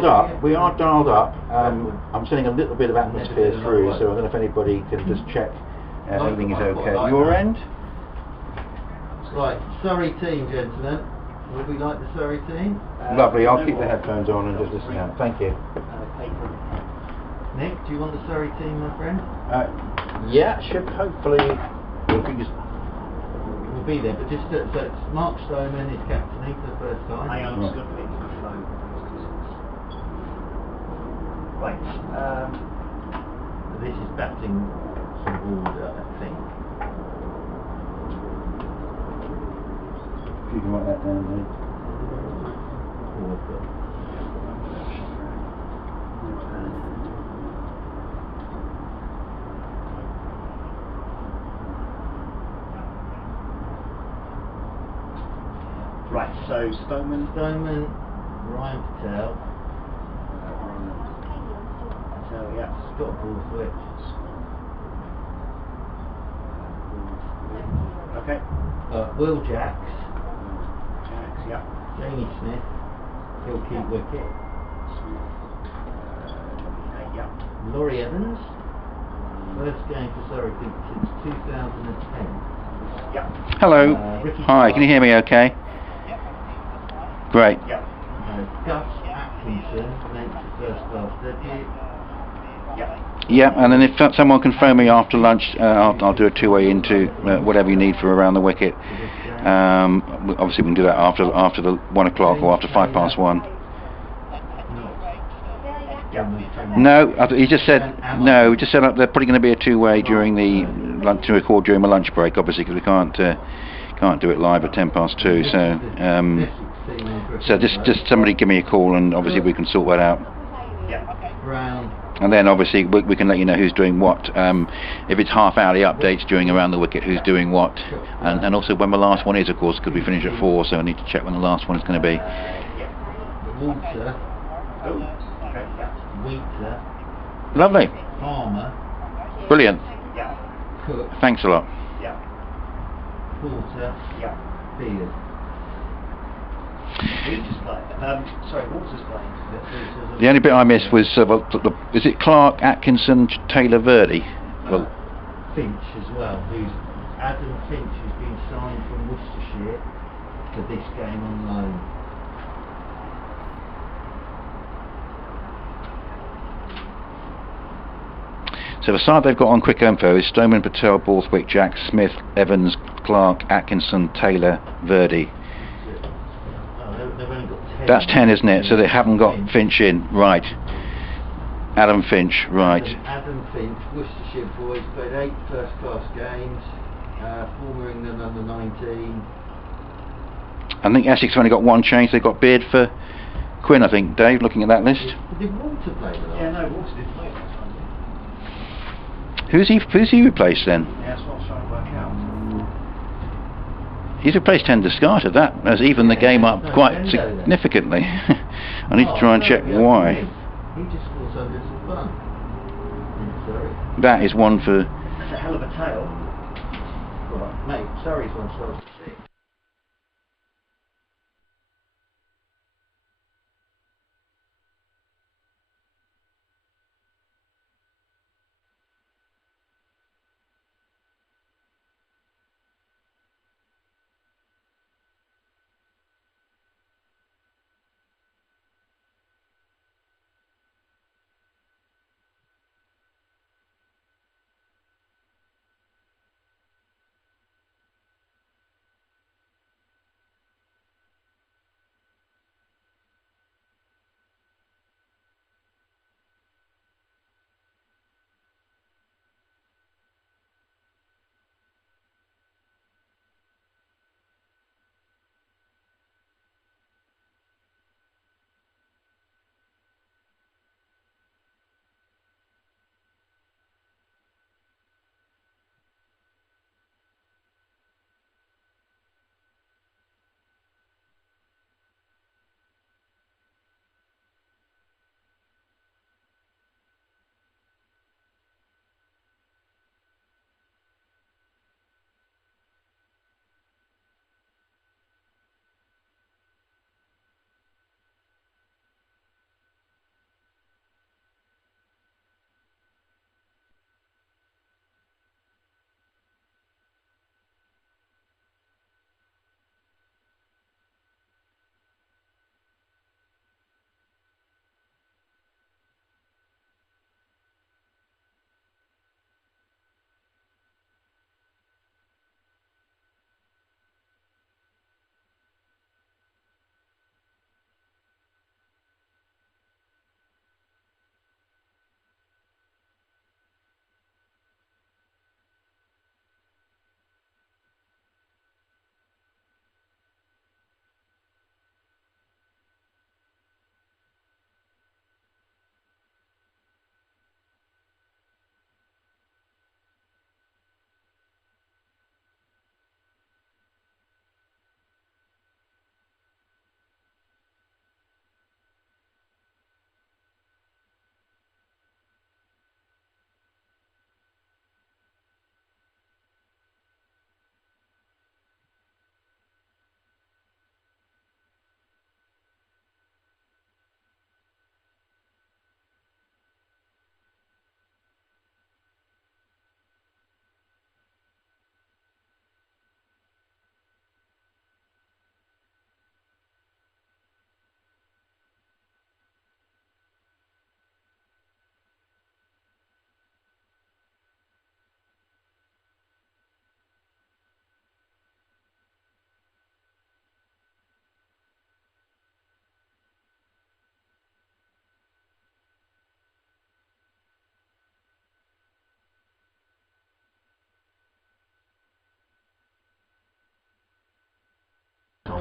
dialed up. We are dialed up. I'm sending a little bit of atmosphere through, so I don't know if anybody can just check everything is okay. Your end? Right, Surrey team, gentlemen. Would we like the Surrey team? Lovely. I'll keep the headphones on and just listen out. Thank you. Nick, do you want the Surrey team, my friend? Yeah, should hopefully. If we just We'll be there, but just so it's Mark Stoneman is captaining for the first time. I am just going to make the flow. Right. This is batting some order, I think. if you can write that down, mate. Right, so Stoneman, Ryan Patel, yeah, Scott Borthwick, okay, Will Jacks, yeah, Jamie Smith, he'll keep wicket, yeah, Laurie Evans, first game for Surrey since 2010. yeah. Hello. Hi, can you hear me okay? Great. Yeah. Gus Atkinson makes the first class debut. Yeah. Yeah, and then if someone can phone me after lunch, I'll do a two-way into whatever you need for around the wicket. Obviously we can do that after the 1 o'clock or after 1:05. No, he just said no. He just said they're probably going to be a two-way during the lunch to record during my lunch break, obviously, because we can't do it live at 2:10. So just somebody give me a call, and obviously we can sort that out. And then obviously we can let you know who's doing what. If it's half-hourly updates during around the wicket, who's doing what, and also when the last one is, of course, because we finish at 4, so I need to check when the last one is going to be. Walter. Wheater. Lovely. Palmer. Brilliant. Cook. Thanks a lot. Porter. Beard. Sorry, Walter's playing. The only bit I missed was is it Clark, Atkinson, Taylor, Verdi? Well, Finch as well. Adam Finch, who's been signed from Worcestershire for this game on loan. So the side they've got on quick info is Stoneman, Patel, Borthwick, Jack, Smith, Evans, Clark, Atkinson, Taylor, Verdi. They've only got 10. That's 10, isn't it? So they haven't got Finch in, right? Adam Finch, right? Adam Finch, Worcestershire boys, played 8 first-class games. Former England under 19. I think Essex have only got one change. They've got Beard for Quinn, I think. Dave, looking at that list. Did Walter play the last? Yeah, no, Walter didn't play last time. Who's he replaced then? Yeah, that's what I was trying to work out. He's replaced Ten Descartes. That has evened the game up quite significantly. I need to try and check why. He just thought so there's some fun. Sorry. That is one for. That's a hell of a tail. Right, mate, Surrey's 112 to 6.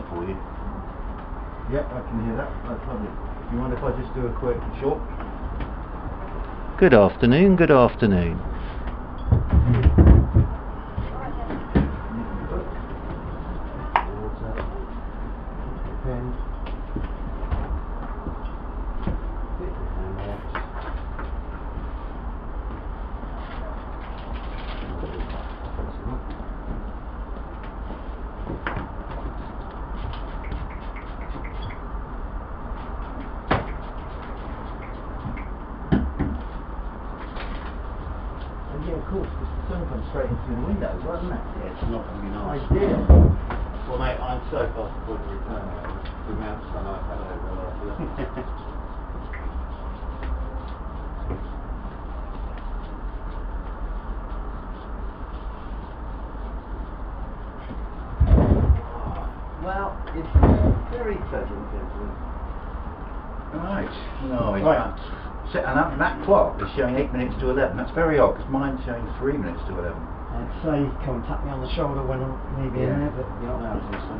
for you. Yep, I can hear that. That's lovely. Do you mind if I just do a quick short? Good afternoon, good afternoon. Yeah, of course, because the sun comes straight into the window, doesn't it? Yeah, it's not going to be nice. Ideal. Well, mate, I'm so fast to the return now. The amount of sun I've had over the last year. Well, it's very pleasant, isn't it? Right. No, it's Right. and that clock is showing 8 minutes to 11. That's very odd, because mine's showing 3 minutes to 11. I'd say come and tap me on the shoulder when I'm maybe in there, but you're not allowed to, so.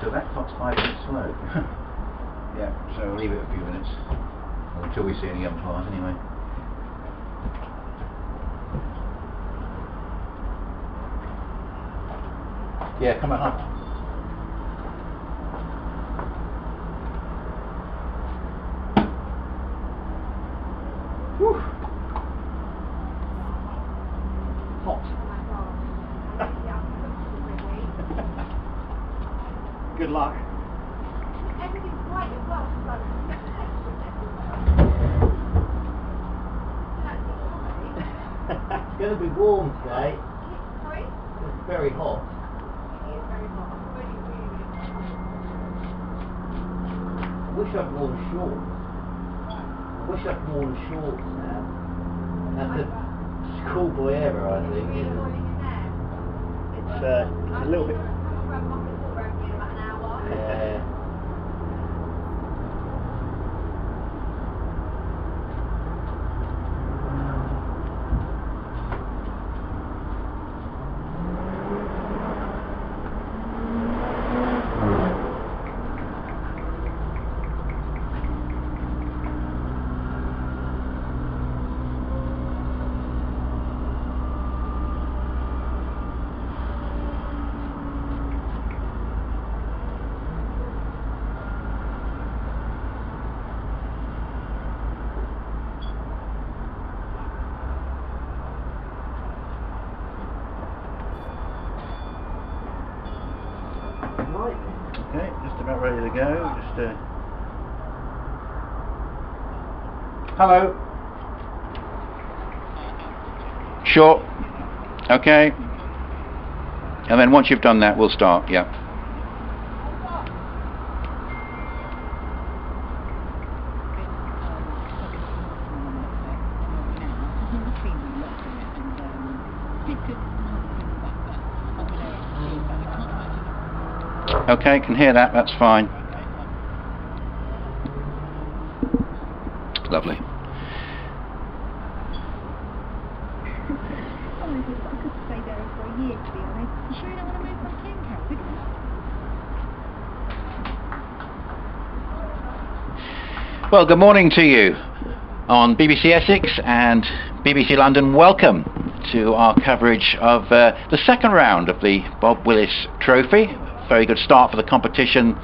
So that clock's 5 minutes slow. Yeah, so we'll leave it a few minutes. Until we see any umpires, anyway. Yeah, come on. Whew. Hot. Good luck. Everything's white as well, so It's going to be warm today. sorry? It's very hot. It is very hot. Really, really, really hot. I wish I'd worn shorts. I wish I'd worn shorts now. That's a schoolboy error, I think. Really Isn't boiling in there. It's a little bit. I'll grab my water over in about an hour. it? Yeah. Right. Okay, just about ready to go. Hello. Sure. Okay. And then once you've done that, we'll start. Yeah. Okay, can hear that. That's fine. Lovely. Well, good morning to you on BBC Essex and BBC London. Welcome to our coverage of the second round of the Bob Willis Trophy. Very good start for the competition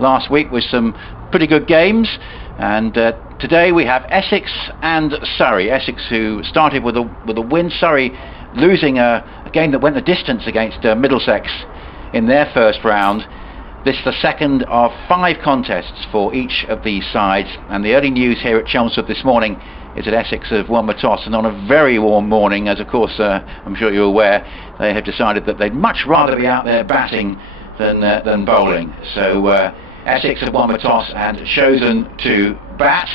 last week with some pretty good games, and today we have Essex and Surrey. Essex, who started with a win, Surrey losing a game that went the distance against Middlesex in their first round. This is the second of 5 contests for each of these sides, and the early news here at Chelmsford this morning is that Essex have won the toss, and on a very warm morning, as of course I'm sure you're aware, they have decided that they'd much rather be out there batting than bowling. So Essex have won the toss and chosen to bat,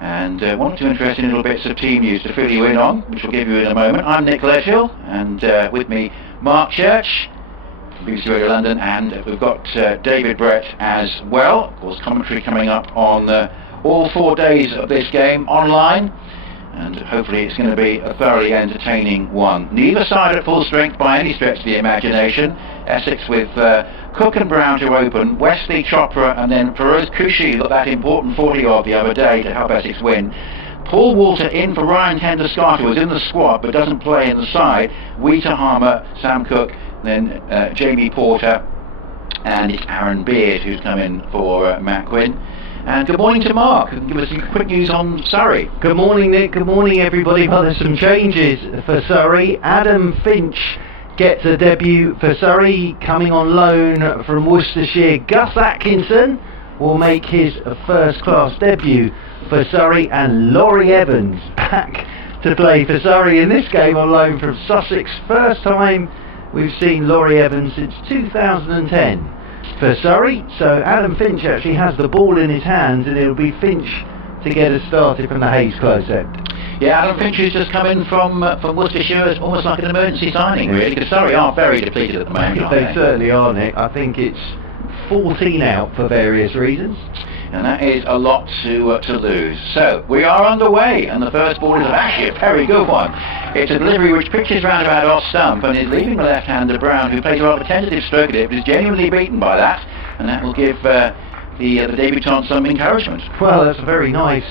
and want to interest in little bits of team news to fill you in on, which we'll give you in a moment. I'm Nick Ledghill, and with me Mark Church, BBC Radio London, and we've got David Brett as well. Of course, commentary coming up on all 4 days of this game online. and hopefully it's going to be a thoroughly entertaining one. Neither side at full strength by any stretch of the imagination. Essex with Cook and Brown to open, Wesley, Chopra, and then Feroz Kushi got that important 40-odd the other day to help Essex win. Paul Walter in for Ryan Tender-Scott, who was in the squad but doesn't play in the side. Wheater Harmer, Sam Cook, then Jamie Porter, and it's Aaron Beard who's come in for Matt Quinn. And good morning to Mark, who can give us some quick news on Surrey. Good morning, Nick. Good morning, everybody. Well, there's some changes for Surrey. Adam Finch gets a debut for Surrey, coming on loan from Worcestershire. Gus Atkinson will make his first-class debut for Surrey, and Laurie Evans back to play for Surrey in this game on loan from Sussex. First time we've seen Laurie Evans since 2010 for Surrey. So Adam Finch actually has the ball in his hands, and it'll be Finch to get us started from the Hayes close end. Yeah, Adam Finch has just come in from Worcestershire. It's almost like an emergency signing, really, because Surrey are very depleted at the moment. They certainly are, Nick. I think it's 14 out for various reasons. And that is a lot to lose. So, we are underway, and the first ball is actually a very good one. It's a delivery which pitches round about off stump and is leaving the left-hander Brown, who plays a rather tentative stroke at it, but is genuinely beaten by that, and that will give the debutant some encouragement. Well, that's a very nice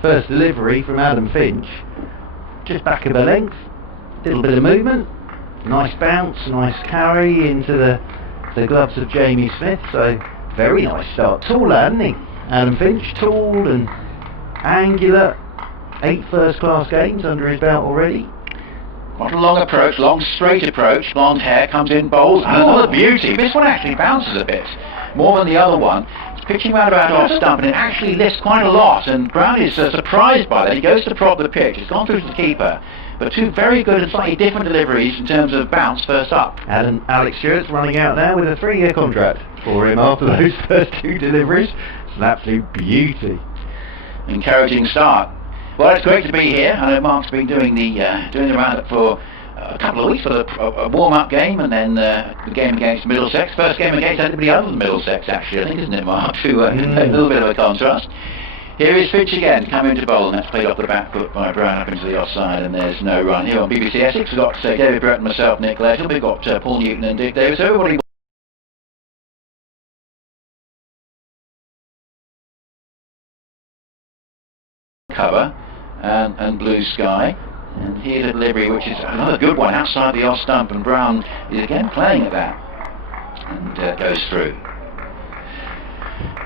first delivery from Adam Finch. Just back of the length, little bit of movement, nice bounce, nice carry into the gloves of Jamie Smith, so very nice start. Tall, hadn't he? Adam Finch, tall and angular. 8 first-class games under his belt already. Quite a long approach, long straight approach. Blonde hair, comes in, bowls, and another beauty. This one actually bounces a bit more than the other one. It's pitching round about off stump, and it actually lifts quite a lot. And Brown is surprised by that. He goes to prop the pitch. It's gone through to the keeper. But two very good and slightly different deliveries in terms of bounce first up. And Alex Stewart's running out now with a 3-year contract for him after those first 2 deliveries. It's an absolute beauty. Encouraging start. Well, it's great to be here. I know Mark's been doing the roundup for a couple of weeks for a warm-up game, and then the game against Middlesex. First game against anybody other than Middlesex, actually, I think, isn't it, Mark? To a little bit of a contrast. Here is Finch again, coming to bowl, and that's played off the back foot by Brown up into the offside, and there's no run. Here on BBC Essex, we've got David Brett and myself, Nick Ledger. We've got Paul Newton and Dick Davis. Everybody cover and blue sky. And here's a delivery which is another good one outside the off stump, and Brown is again playing at that and goes through.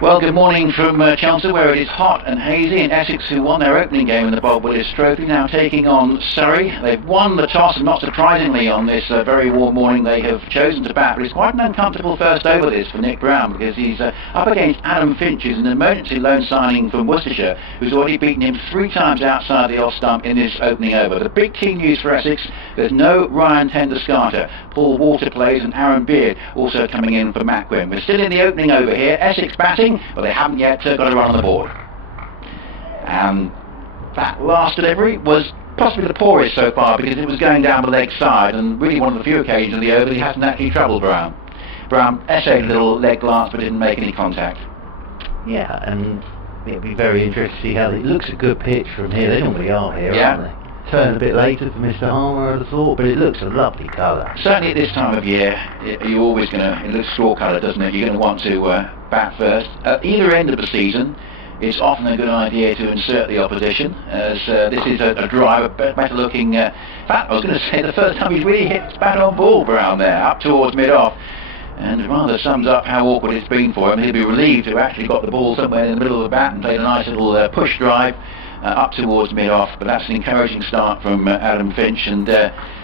Well, good morning from Chelmsford, where it is hot and hazy, and Essex, who won their opening game in the Bob Willis Trophy, now taking on Surrey. They've won the toss, and not surprisingly on this very warm morning they have chosen to bat, but it's quite an uncomfortable first over this for Nick Brown, because he's up against Adam Finch, who's an emergency loan signing from Worcestershire, who's already beaten him 3 times outside the off stump in this opening over. The big team news for Essex: there's no Ryan Tender-Scott. Paul Walter plays, and Aaron Beard also coming in for Matt Quinn. We're still in the opening over here. Essex batting, but they haven't yet got a run on the board. And that last delivery was possibly the poorest so far, because it was going down the leg side, and really one of the few occasions of the over he hasn't actually troubled Brown. Brown essayed a little leg glance but didn't make any contact. Yeah, and it'll be very interesting to see how it looks. A good pitch from here. They normally are here, aren't they? Turn a bit later for Mr. Harmer, I'd have thought, but it looks a lovely colour. Certainly at this time of year, you're always going to, it looks straw colour, doesn't it? You're going to want to bat first. At either end of the season, it's often a good idea to insert the opposition, as this is a drive, a better looking, in fact, I was going to say the first time he's really hit bat on ball, Brown there, up towards mid-off. And it rather sums up how awkward it's been for him. He'll be relieved to have actually got the ball somewhere in the middle of the bat and played a nice little push drive up towards mid-off, but that's an encouraging start from Adam Finch. And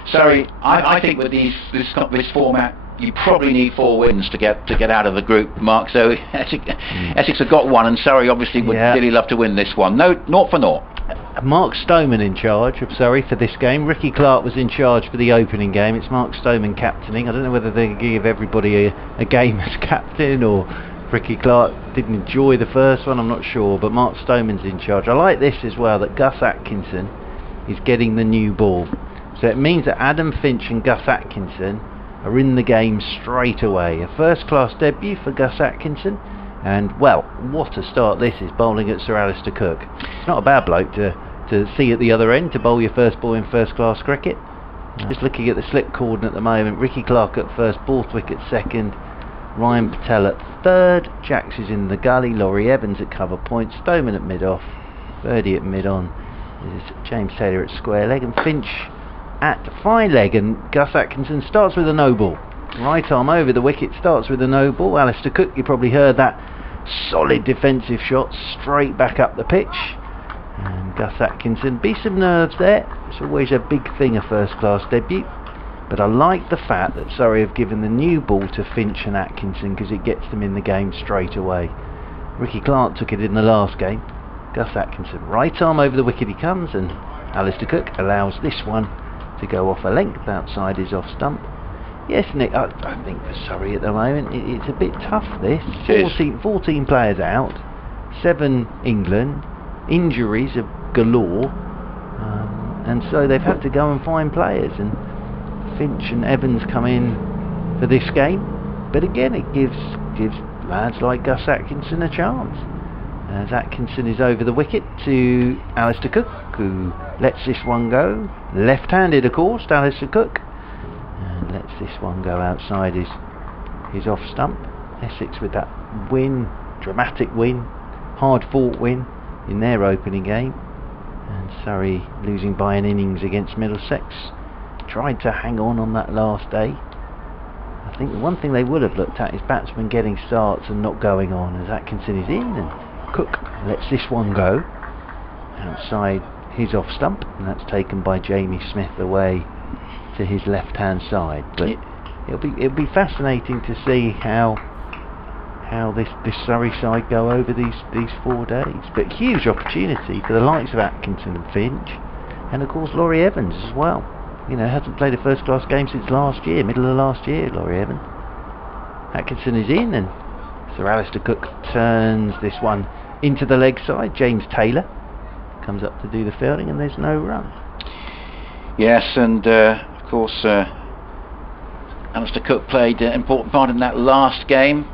Surrey, I think with this format, you probably need 4 wins to get out of the group, Mark. So Essex have got 1, and Surrey obviously would really love to win this one. No, 0-0. Mark Stoneman in charge of Surrey for this game. Ricky Clark was in charge for the opening game. It's Mark Stoneman captaining. I don't know whether they give everybody a game as captain, or Ricky Clark didn't enjoy the first one, I'm not sure, but Mark Stoneman's in charge. I like this as well, that Gus Atkinson is getting the new ball. So it means that Adam Finch and Gus Atkinson are in the game straight away. A first-class debut for Gus Atkinson, and well, what a start this is, bowling at Sir Alistair Cook. It's not a bad bloke to to see at the other end to bowl your first ball in first class cricket. Just looking at the slip cordon at the moment, Ricky Clark at first, Borthwick at second, Ryan Patel at third, Jacks is in the gully, Laurie Evans at cover point, Stoneman at mid-off, Birdie at mid-on, is James Taylor at square leg, and Finch at fine leg, and Gus Atkinson starts with a no ball. Right arm over the wicket, starts with a no ball. Alistair Cook, you probably heard that solid defensive shot straight back up the pitch. And Gus Atkinson, be some nerves there. It's always a big thing, a first class debut. But I like the fact that Surrey have given the new ball to Finch and Atkinson, because it gets them in the game straight away. Ricky Clark took it in the last game. Gus Atkinson, right arm over the wicket he comes, and Alistair Cook allows this one to go off a length outside his off stump. Yes, Nick, I think for Surrey at the moment it's a bit tough, this. 14 players out, 7 England, injuries of galore, and so they've had to go and find players, and Finch and Evans come in for this game, but again it gives lads like Gus Atkinson a chance. As Atkinson is over the wicket to Alistair Cook, who lets this one go, left-handed of course, Alistair Cook, and lets this one go outside his off stump. Essex with that win, dramatic win, hard fought win in their opening game, and Surrey losing by an innings against Middlesex. Tried to hang on that last day. I think the one thing they would have looked at is batsmen getting starts and not going on, as Atkinson is in, and Cook lets this one go outside his off stump, and that's taken by Jamie Smith away to his left hand side. But it'll be fascinating to see how this Surrey side go over these 4 days. But huge opportunity for the likes of Atkinson and Finch, and of course Laurie Evans as well. You know, hasn't played a first class game since last year, middle of last year, Laurie Evans. Atkinson is in, and Sir Alistair Cook turns this one into the leg side. James Taylor comes up to do the fielding, and there's no run. Yes, and of course Alistair Cook played an important part in that last game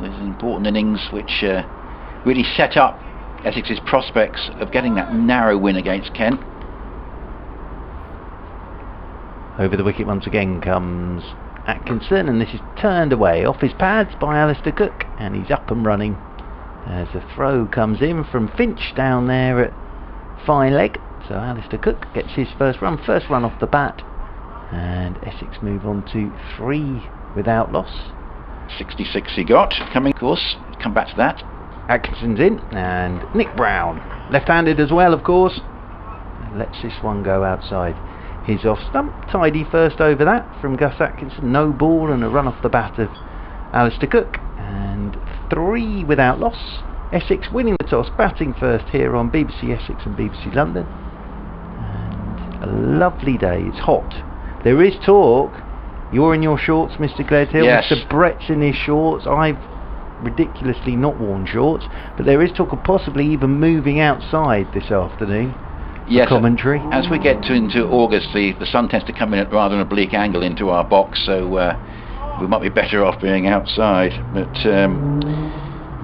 with an important innings which really set up Essex's prospects of getting that narrow win against Kent. Over the wicket once again comes Atkinson, and this is turned away off his pads by Alistair Cook, and he's up and running as a throw comes in from Finch down there at fine leg. So Alistair Cook gets his first run off the bat, and Essex move on to 3 without loss. 66 he got, coming of course, come back to that. Atkinson's in, and Nick Brown, left-handed as well of course, lets this one go outside his off stump. Tidy first over that from Gus Atkinson, no ball and a run off the bat of Alistair Cook, and 3 without loss. Essex winning the toss, batting first here on BBC Essex and BBC London, and a lovely day. It's hot. There is talk. You're in your shorts, Mr. Gledhill. Yes. Mr. Brett's in his shorts. I've ridiculously not worn shorts, but there is talk of possibly even moving outside this afternoon. Yes, commentary. as we get into August, the sun tends to come in at rather an oblique angle into our box, so we might be better off being outside. But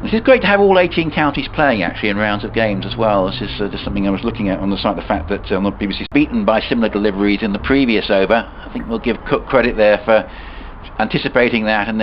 this is great to have all 18 counties playing actually in rounds of games as well. This is just something I was looking at on the site, the fact that on the BBC beaten by similar deliveries in the previous over. I think we'll give Cook credit there for anticipating that and then